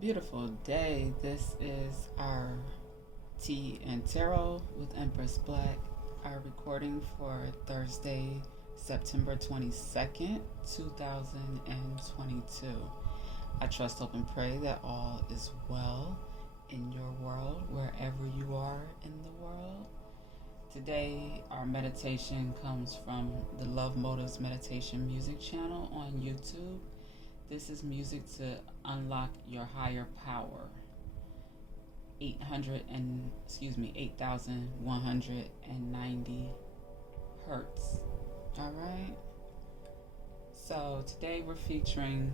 Beautiful day. This is our tea and tarot with Empress Black. Our recording for Thursday, September 22nd, 2022. I trust, hope, and pray that all is well in your world, wherever you are in the world. Today, our meditation comes from the Love Motives Meditation Music channel on YouTube. This is music to unlock your higher power. 8,190 hertz. All right. So today we're featuring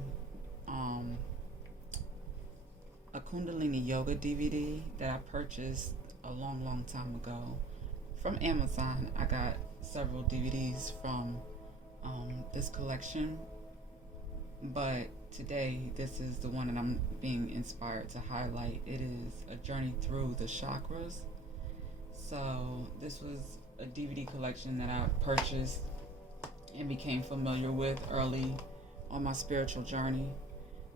a Kundalini Yoga DVD that I purchased a long time ago from Amazon. I got several DVDs from this collection, but today this is the one that I'm being inspired to highlight. It is a journey through the chakras. So this was a DVD collection that I purchased and became familiar with early on my spiritual journey.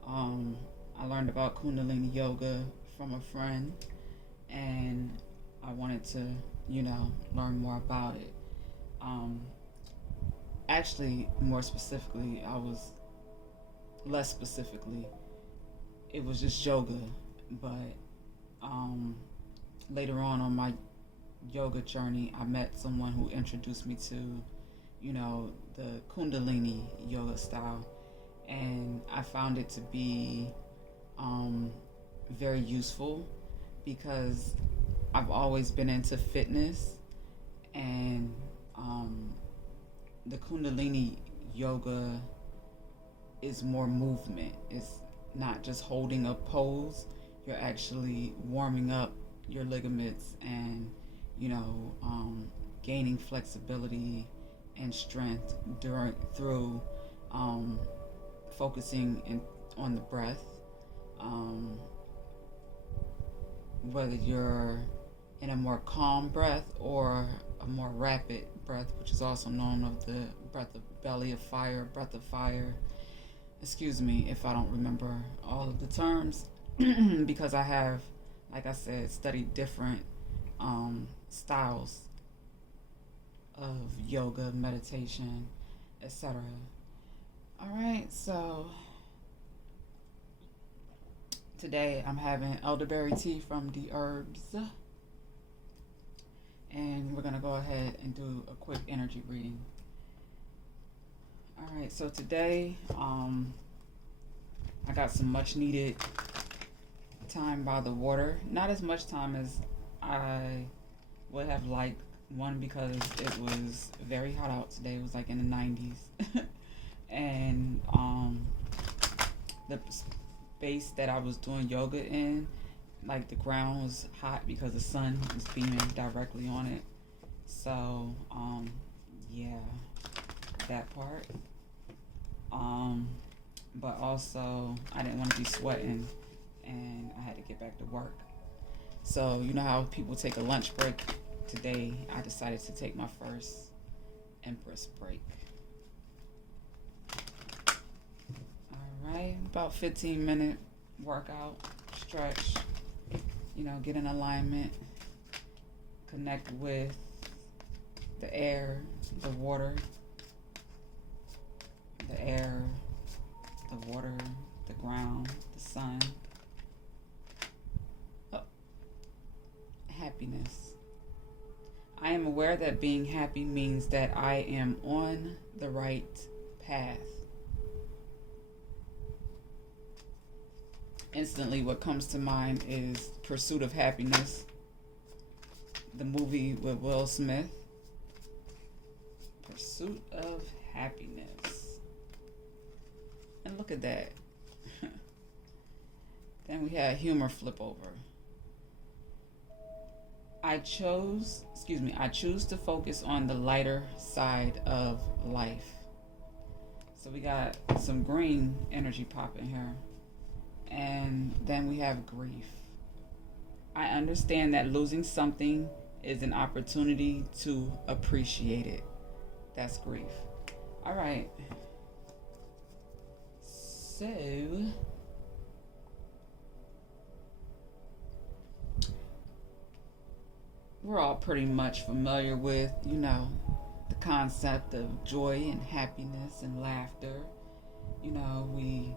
I learned about Kundalini Yoga from a friend, and I wanted to, learn more about it. Actually, more specifically, less specifically, it was just yoga. But later on my yoga journey, I met someone who introduced me to, the Kundalini yoga style, and I found it to be very useful because I've always been into fitness, and the Kundalini yoga is more movement. It's not just holding a pose. You're actually warming up your ligaments and, gaining flexibility and strength through focusing on the breath. Whether you're in a more calm breath or a more rapid breath, which is also known of the breath of belly of fire, breath of fire. Excuse me if I don't remember all of the terms because I have, like I said, studied different styles of yoga, meditation, etc. All right, so today I'm having elderberry tea from the herbs, and we're gonna go ahead and do a quick energy reading. All right, so today I got some much needed time by the water. Not as much time as I would have liked. One, because it was very hot out today. It was like in the 90s. And the space that I was doing yoga in, like the ground was hot because the sun was beaming directly on it. So yeah, that part. But also I didn't want to be sweating, and I had to get back to work. So you know how people take a lunch break? Today I decided to take my first Empress break. Alright, about 15-minute workout, stretch, get in alignment, connect with the air, the water, the air, the water, the ground, the sun. Oh, happiness. I am aware that being happy means that I am on the right path. Instantly, what comes to mind is Pursuit of Happiness, the movie with Will Smith. Pursuit of Happiness. And look at that. Then we had humor flip over. I choose to focus on the lighter side of life. So we got some green energy popping here. And then we have grief. I understand that losing something is an opportunity to appreciate it. That's grief. All right. So we're all pretty much familiar with, the concept of joy and happiness and laughter. We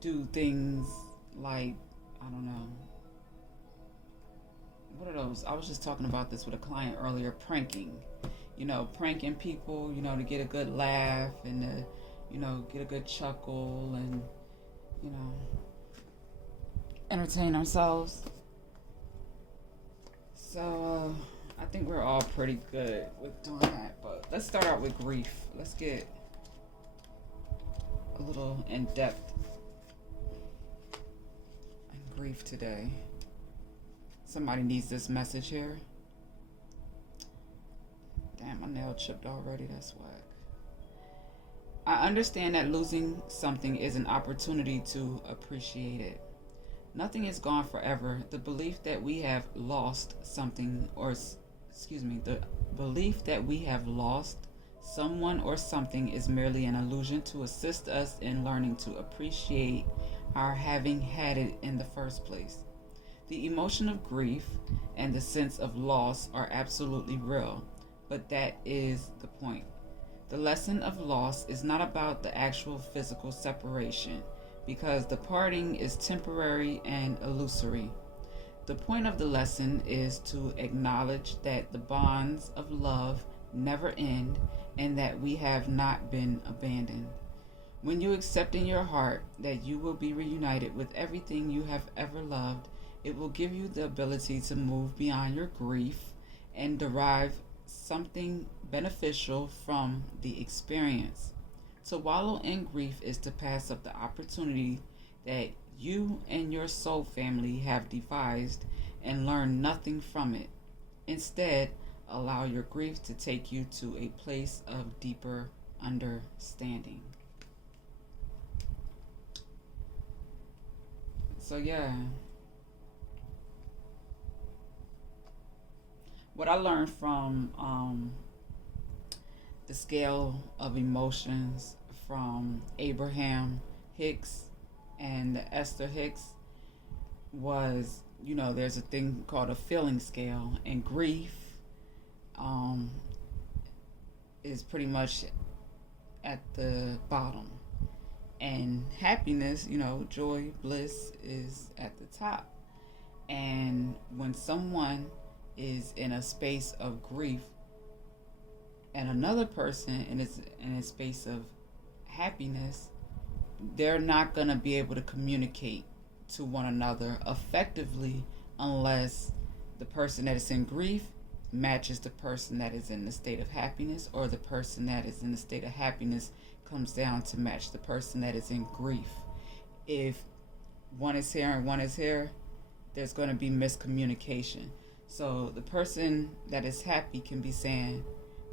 do things like, I don't know, what are those? I was just talking about this with a client earlier, pranking. Pranking people, to get a good laugh and to, get a good chuckle and, you know, entertain ourselves. So I think we're all pretty good with doing that. But let's start out with grief. Let's get a little in depth in grief today. Somebody needs this message here. Damn, my nail chipped already. That's whack. I understand that losing something is an opportunity to appreciate it. Nothing is gone forever. The belief that we have lost something, the belief that we have lost someone or something is merely an illusion to assist us in learning to appreciate our having had it in the first place. The emotion of grief and the sense of loss are absolutely real, but that is the point. The lesson of loss is not about the actual physical separation, because the parting is temporary and illusory. The point of the lesson is to acknowledge that the bonds of love never end and that we have not been abandoned. When you accept in your heart that you will be reunited with everything you have ever loved, it will give you the ability to move beyond your grief and derive something beneficial from the experience. To wallow in grief is to pass up the opportunity that you and your soul family have devised and learn nothing from it. Instead, allow your grief to take you to a place of deeper understanding. So, yeah. What I learned from the scale of emotions from Abraham Hicks and Esther Hicks was, there's a thing called a feeling scale, and grief is pretty much at the bottom, and happiness, joy, bliss is at the top. And when someone is in a space of grief and another person is in a space of happiness, they're not going to be able to communicate to one another effectively unless the person that is in grief matches the person that is in the state of happiness, or the person that is in the state of happiness comes down to match the person that is in grief. If one is here and one is here, there's going to be miscommunication. So the person that is happy can be saying,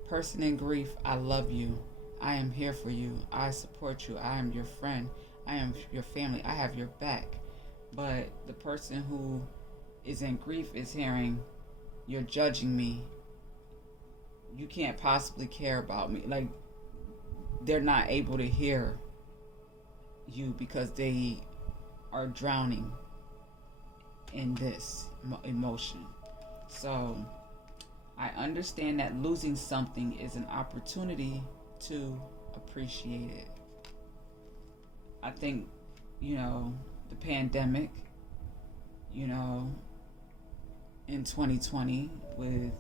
person in grief, I love you. I am here for you. I support you. I am your friend. I am your family. I have your back. But the person who is in grief is hearing, you're judging me. You can't possibly care about me. Like, they're not able to hear you because they are drowning in this emotion. So I understand that losing something is an opportunity to appreciate it. I think, the pandemic, in 2020 with,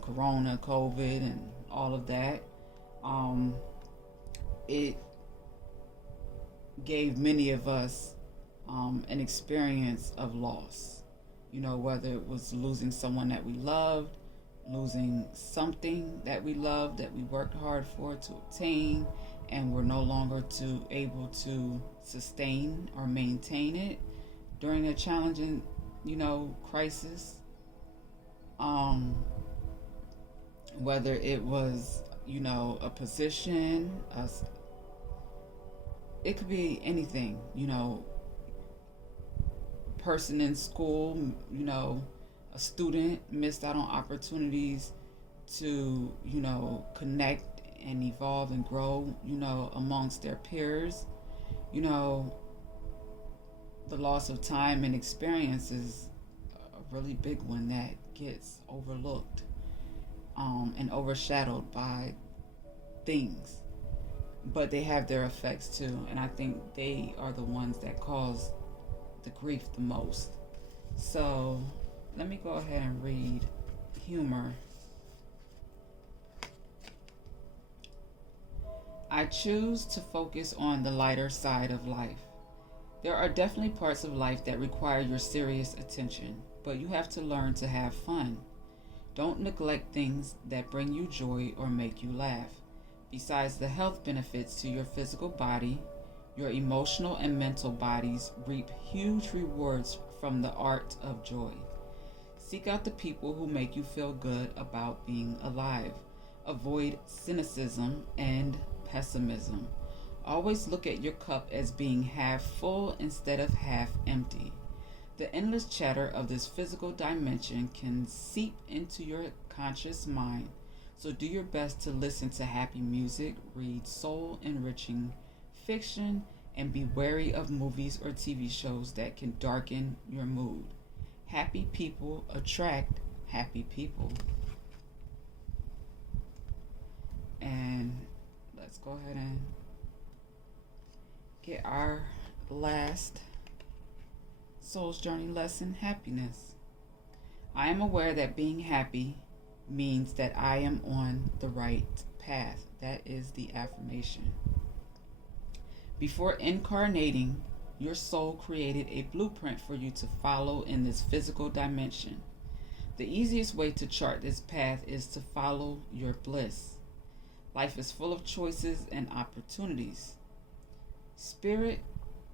Corona, COVID, and all of that, it gave many of us an experience of loss. Whether it was losing someone that we loved, losing something that we loved, that we worked hard for to obtain, and we're no longer able to sustain or maintain it during a challenging, crisis. Whether it was, a position, it could be anything, person in school, a student missed out on opportunities to, connect and evolve and grow, amongst their peers. The loss of time and experience is a really big one that gets overlooked and overshadowed by things, but they have their effects too. And I think they are the ones that cause the grief the most. So let me go ahead and read humor. I choose to focus on the lighter side of life. There are definitely parts of life that require your serious attention, but you have to learn to have fun. Don't neglect things that bring you joy or make you laugh. Besides the health benefits to your physical body, your emotional and mental bodies reap huge rewards from the art of joy. Seek out the people who make you feel good about being alive. Avoid cynicism and pessimism. Always look at your cup as being half full instead of half empty. The endless chatter of this physical dimension can seep into your conscious mind, so do your best to listen to happy music, read soul enriching fiction, and be wary of movies or TV shows that can darken your mood. Happy people attract happy people. And let's go ahead and get our last Soul's Journey lesson, happiness. I am aware that being happy means that I am on the right path. That is the affirmation. Before incarnating, your soul created a blueprint for you to follow in this physical dimension. The easiest way to chart this path is to follow your bliss. Life is full of choices and opportunities. Spirit,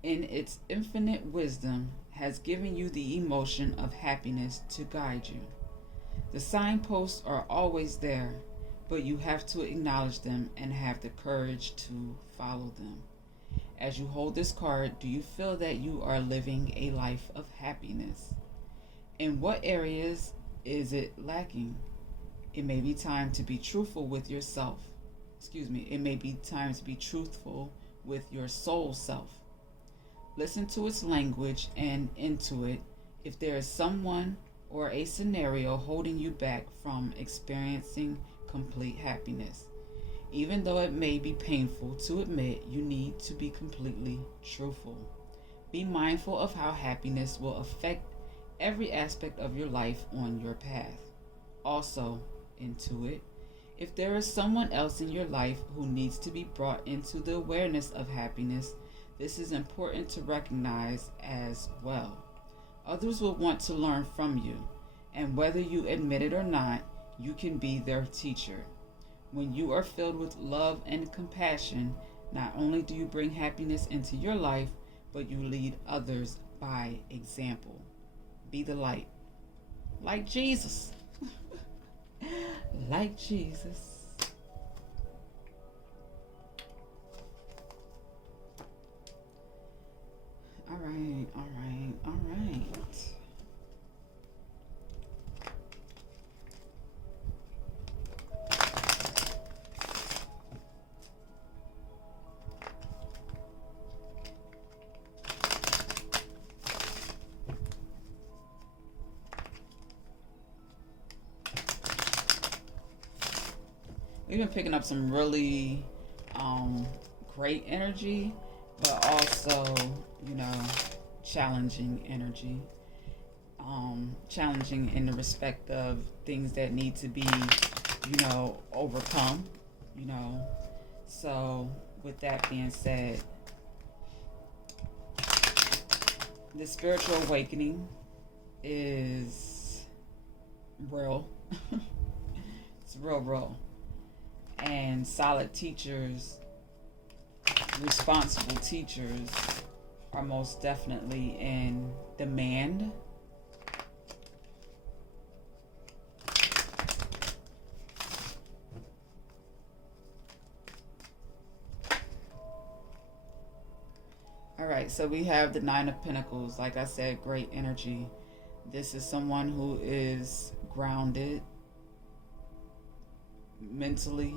in its infinite wisdom, has given you the emotion of happiness to guide you. The signposts are always there, but you have to acknowledge them and have the courage to follow them. As you hold this card, do you feel that you are living a life of happiness? In what areas is it lacking? It may be time to be truthful with yourself. It may be time to be truthful with your soul self. Listen to its language and intuit if there is someone or a scenario holding you back from experiencing complete happiness. Even though it may be painful to admit, you need to be completely truthful. Be mindful of how happiness will affect every aspect of your life on your path. Also, intuit if there is someone else in your life who needs to be brought into the awareness of happiness. This is important to recognize as well. Others will want to learn from you, and whether you admit it or not, you can be their teacher. When you are filled with love and compassion, not only do you bring happiness into your life, but you lead others by example. Be the light. Like Jesus. Like Jesus. All right, all right, all right. We've been picking up some really great energy, but also, challenging energy. Challenging in the respect of things that need to be, overcome, So, with that being said, the spiritual awakening is real. It's real. And solid teachers, responsible teachers, are most definitely in demand. All right, so we have the Nine of Pentacles. Like I said, great energy. This is someone who is grounded mentally,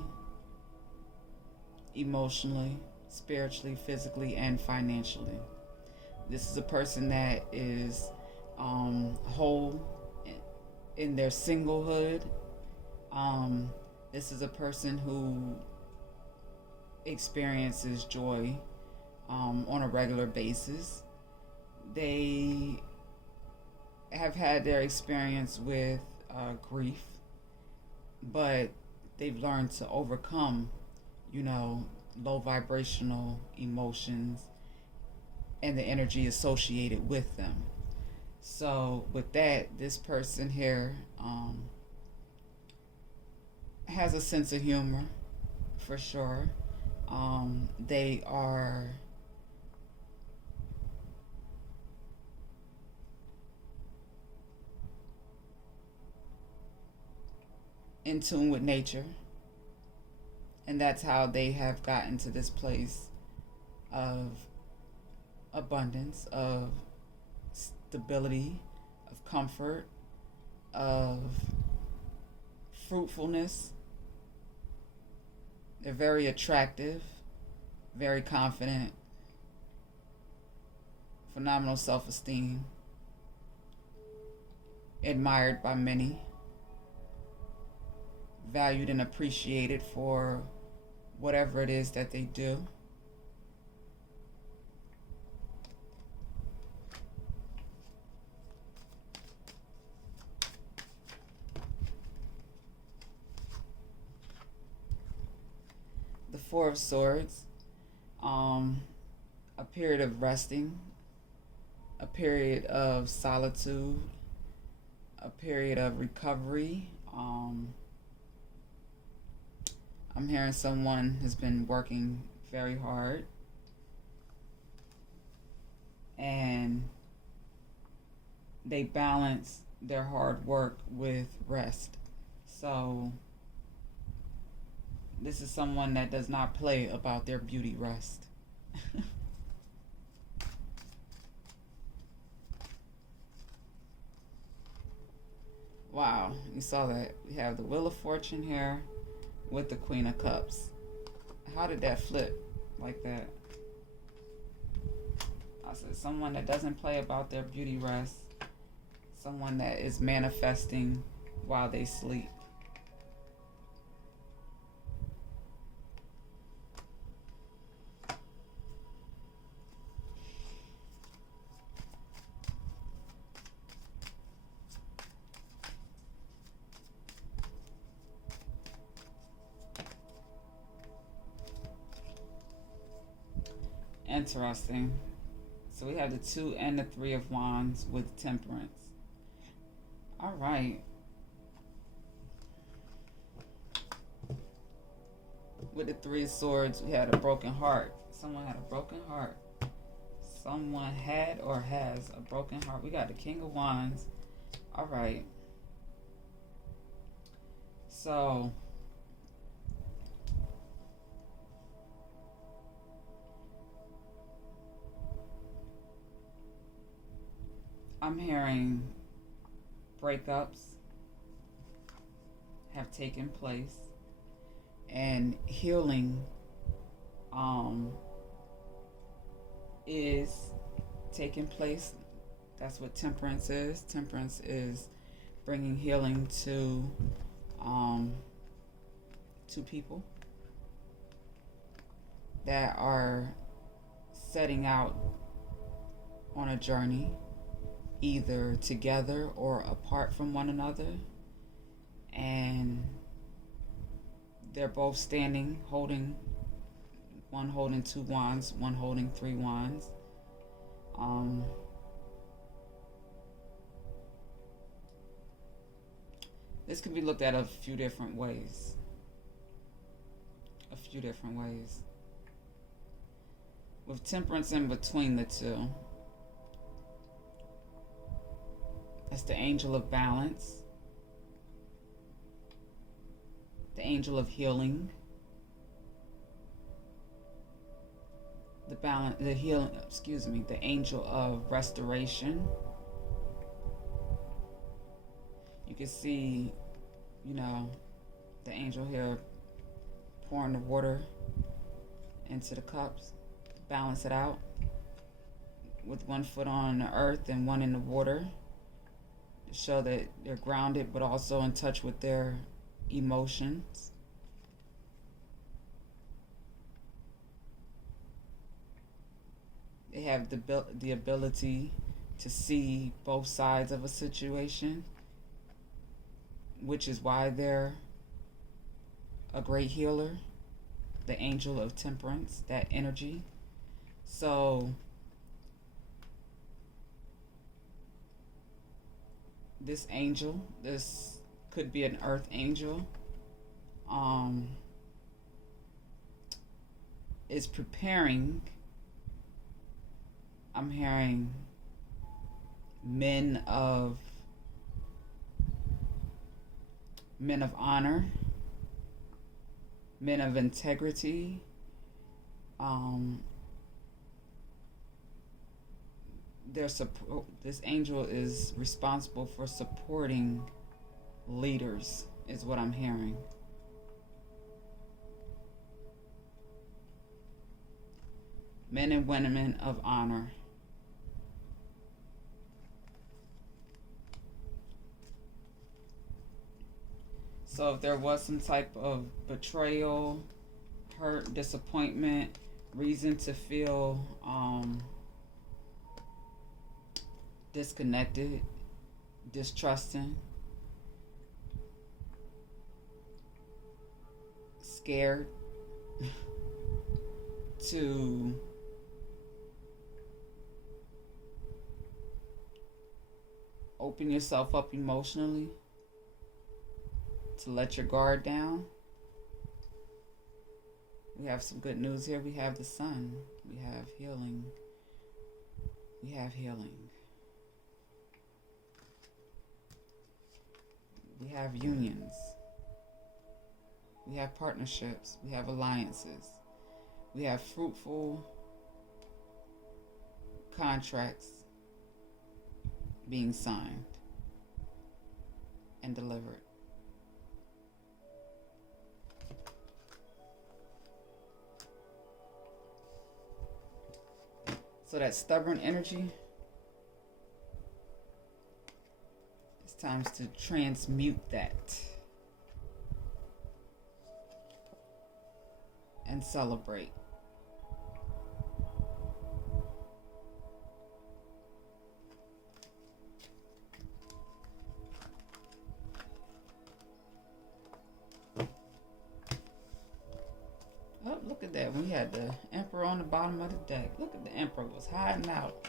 emotionally, spiritually, physically, and financially. This is a person that is whole in their singlehood. Um, this is a person who experiences joy on a regular basis. They have had their experience with grief, but they've learned to overcome, you know, low vibrational emotions and the energy associated with them. So, with that, this person here has a sense of humor for sure. They are in tune with nature, and that's how they have gotten to this place of abundance, of stability, of comfort, of fruitfulness. They're very attractive, very confident, phenomenal self esteem, admired by many, valued and appreciated for whatever it is that they do. The Four of Swords, a period of resting, a period of solitude, a period of recovery. I'm hearing someone has been working very hard and they balance their hard work with rest. So, this is someone that does not play about their beauty rest. Wow, you saw that. We have the Wheel of Fortune here with the Queen of Cups. How did that flip like that? I said someone that doesn't play about their beauty rest, someone that is manifesting while they sleep. Interesting. So we have the Two and the Three of Wands with Temperance. All right. With the Three of Swords, we had a broken heart. Someone had a broken heart. Someone had or has a broken heart. We got the King of Wands. All right. So, I'm hearing breakups have taken place and healing is taking place. That's what temperance is. Temperance is bringing healing um, to people that are setting out on a journey, either together or apart from one another, and they're both standing, one holding two wands, one holding three wands. This can be looked at a few different ways. With temperance in between the two, that's the angel of balance, the angel of healing, the angel of restoration. You can see, the angel here pouring the water into the cups, balance it out with one foot on the earth and one in the water. show that they're grounded but also in touch with their emotions. They have the ability to see both sides of a situation, which is why they're a great healer. The angel of temperance, that energy. So this angel, this could be an earth angel, um, is preparing. I'm hearing men of honor, men of integrity. Um, this angel is responsible for supporting leaders, is what I'm hearing. Men and women of honor. So if there was some type of betrayal, hurt, disappointment, reason to feel disconnected, distrusting, scared to open yourself up emotionally, to let your guard down. We have some good news here. We have the sun. We have healing. We have healing. We have unions. We have partnerships. We have alliances. We have fruitful contracts being signed and delivered. So that stubborn energy, it's time to transmute that and celebrate. Oh, look at that. We had the Emperor on the bottom of the deck. Look at the Emperor was hiding out.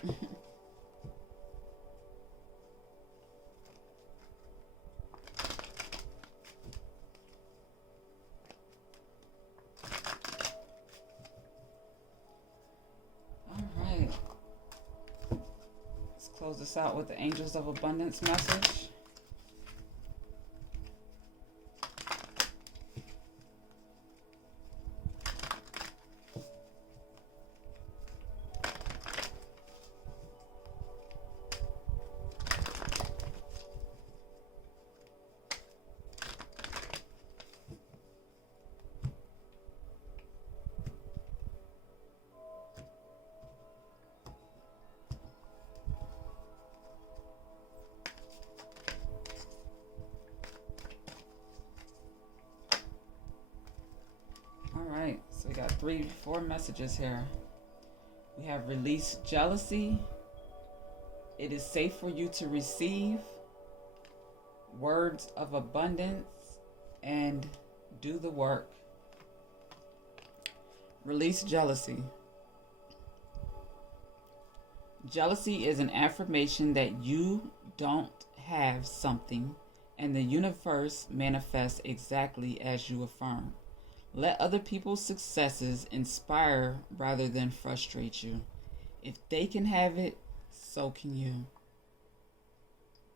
All right. Let's close this out with the Angels of Abundance message. All right, so we got 4 messages here. We have release jealousy. It is safe for you to receive words of abundance and do the work. Release jealousy. Jealousy is an affirmation that you don't have something, and the universe manifests exactly as you affirm. Let other people's successes inspire rather than frustrate you. If they can have it, so can you.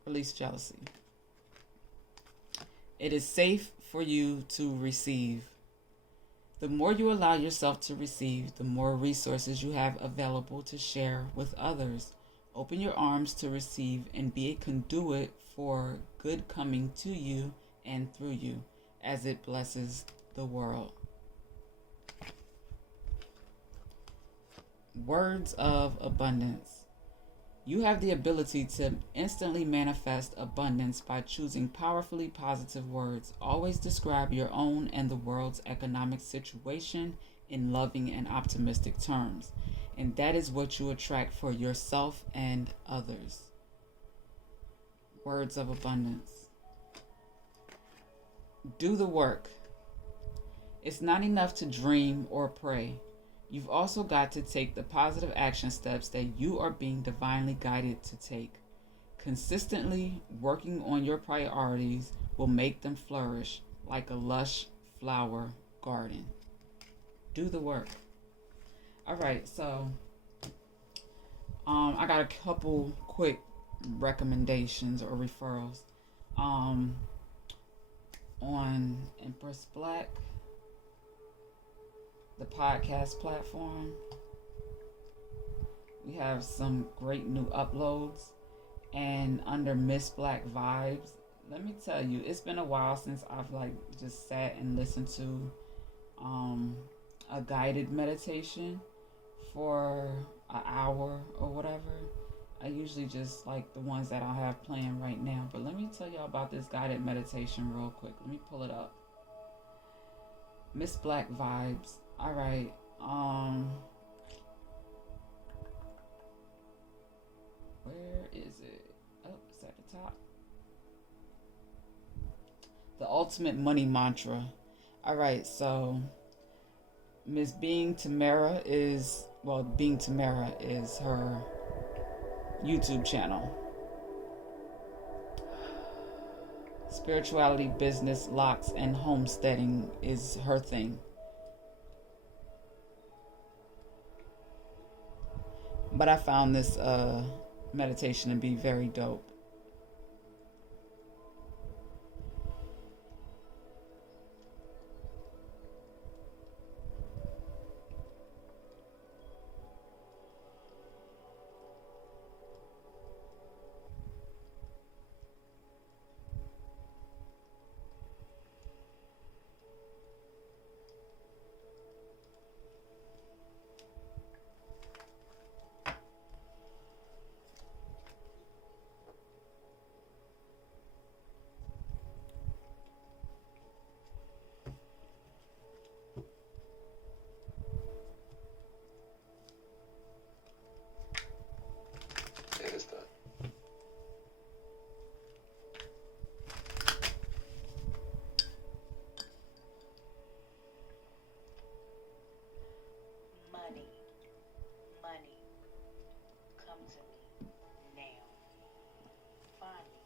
Release jealousy. It is safe for you to receive. The more you allow yourself to receive, the more resources you have available to share with others. Open your arms to receive and be a conduit for good coming to you and through you as it blesses the world. Words of abundance. You have the ability to instantly manifest abundance by choosing powerfully positive words. Always describe your own and the world's economic situation in loving and optimistic terms. And that is what you attract for yourself and others. Words of abundance. Do the work. It's not enough to dream or pray. You've also got to take the positive action steps that you are being divinely guided to take. Consistently working on your priorities will make them flourish like a lush flower garden. Do the work. All right, so I got a couple quick recommendations or referrals on Empress Black, the podcast platform. We have some great new uploads. And under Miss Black Vibes, let me tell you, it's been a while since I've like just sat and listened to a guided meditation for an hour or whatever. I usually just like the ones that I have playing right now. But let me tell y'all about this guided meditation real quick. Let me pull it up. Miss Black Vibes. All right. Where is it? Oh, it's at the top. The ultimate money mantra. All right, so Miss Being Tamara is, well, Being Tamara is her YouTube channel. Spirituality, business, locks, and homesteading is her thing. But I found this meditation to be very dope. It is done. Money, money, come to me now. Find me